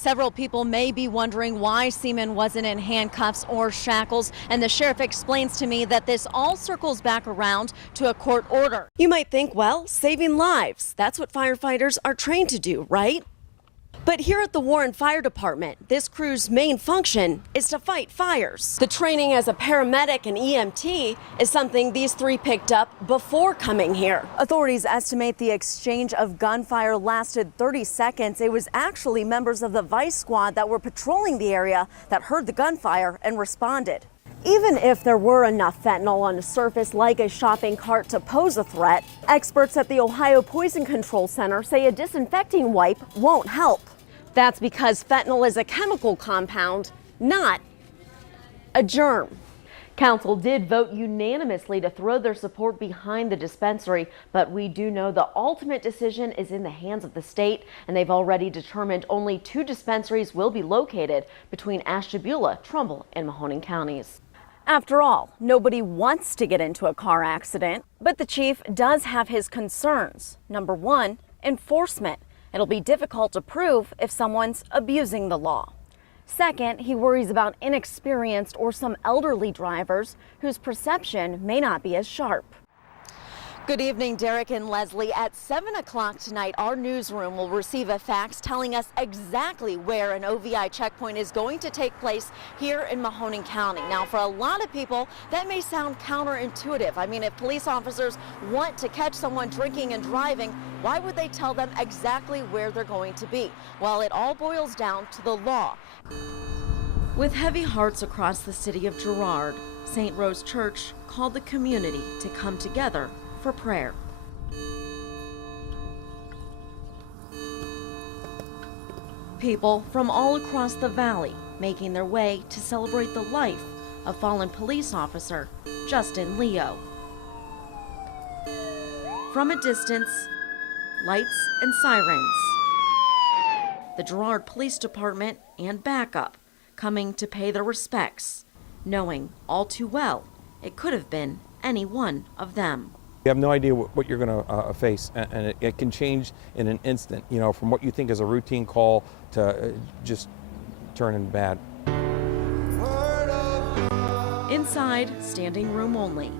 Several people may be wondering why Seaman wasn't in handcuffs or shackles, and the sheriff explains to me that this all circles back around to a court order. You might think, well, saving lives, that's what firefighters are trained to do, right? But here at the Warren Fire Department, this crew's main function is to fight fires. The training as a paramedic and EMT is something these three picked up before coming here. Authorities estimate the exchange of gunfire lasted 30 seconds. It was actually members of the Vice Squad that were patrolling the area that heard the gunfire and responded. Even if there were enough fentanyl on the surface like a shopping cart to pose a threat, experts at the Ohio Poison Control Center say a disinfecting wipe won't help. That's because fentanyl is a chemical compound, not a germ. Council did vote unanimously to throw their support behind the dispensary, but we do know the ultimate decision is in the hands of the state, and they've already determined only 2 dispensaries will be located between Ashtabula, Trumbull, and Mahoning counties. After all, nobody wants to get into a car accident, but the chief does have his concerns. Number 1, enforcement. It'll be difficult to prove if someone's abusing the law. Second, he worries about inexperienced or some elderly drivers whose perception may not be as sharp. Good evening, Derek and Leslie. At 7 o'clock tonight, our newsroom will receive a fax telling us exactly where an OVI checkpoint is going to take place here in Mahoning County. Now, for a lot of people, that may sound counterintuitive. I mean, if police officers want to catch someone drinking and driving, why would they tell them exactly where they're going to be? Well, it all boils down to the law. With heavy hearts across the city of Girard, St. Rose Church called the community to come together for prayer. People from all across the valley making their way to celebrate the life of fallen police officer Justin Leo. From a distance, lights and sirens. The Girard Police Department and backup coming to pay their respects, knowing all too well it could have been any one of them. You have no idea what you're going to face, and it can change in an instant, you know, from what you think is a routine call to just turning bad. Inside, standing room only,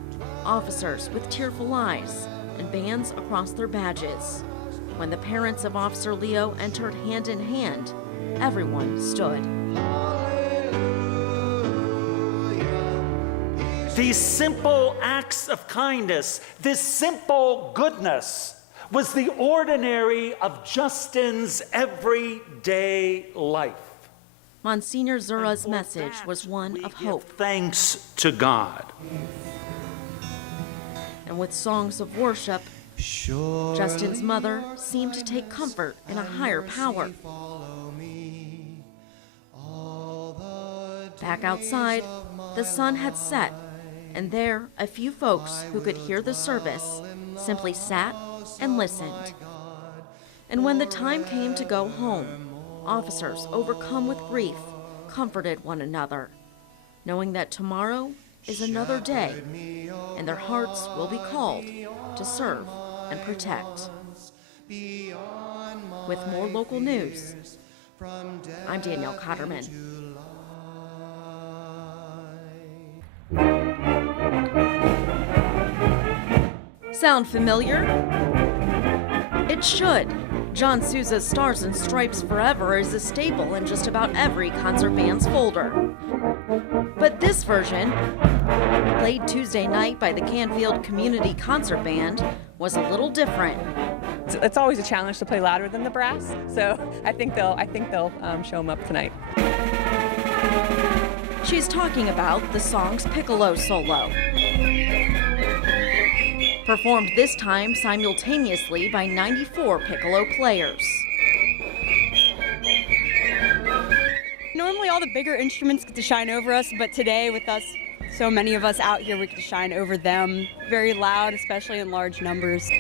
officers with tearful eyes and bands across their badges. When the parents of Officer Leo entered hand in hand, everyone stood. These simple acts of kindness, this simple goodness, was the ordinary of Justin's everyday life. Monsignor Zura's message was one of hope. Thanks to God. And with songs of worship, Justin's mother seemed to take comfort in a higher power. Back outside, the sun had set, and there a few folks who could hear the service simply sat and listened. And when the time came to go home, officers overcome with grief comforted one another, knowing that tomorrow is another day and their hearts will be called to serve and protect. With more local news, I'm Danielle Cotterman. Sound familiar? It should. John Sousa's Stars and Stripes Forever is a staple in just about every concert band's folder. But this version, played Tuesday night by the Canfield Community Concert Band, was a little different. It's always a challenge to play louder than the brass, so I think they'll show them up tonight. She's talking about the song's piccolo solo. Performed this time simultaneously by 94 piccolo players. Normally all the bigger instruments get to shine over us, but today with us, so many of us out here, we get to shine over them. Very loud, especially in large numbers.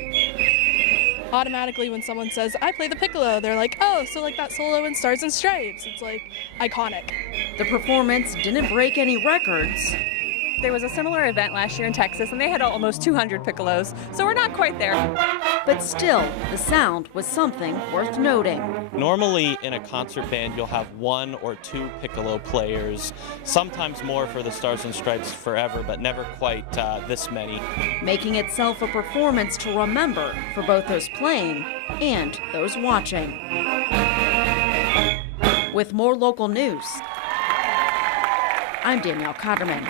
Automatically when someone says, I play the piccolo, they're like, oh, so like that solo in Stars and Stripes. It's like iconic. The performance didn't break any records, There was a similar event last year in Texas, and they had almost 200 piccolos, so we're not quite there. But still, the sound was something worth noting. Normally in a concert band, you'll have 1 or 2 piccolo players, sometimes more for the Stars and Stripes Forever, but never quite this many. Making itself a performance to remember for both those playing and those watching. With more local news, I'm Danielle Cotterman.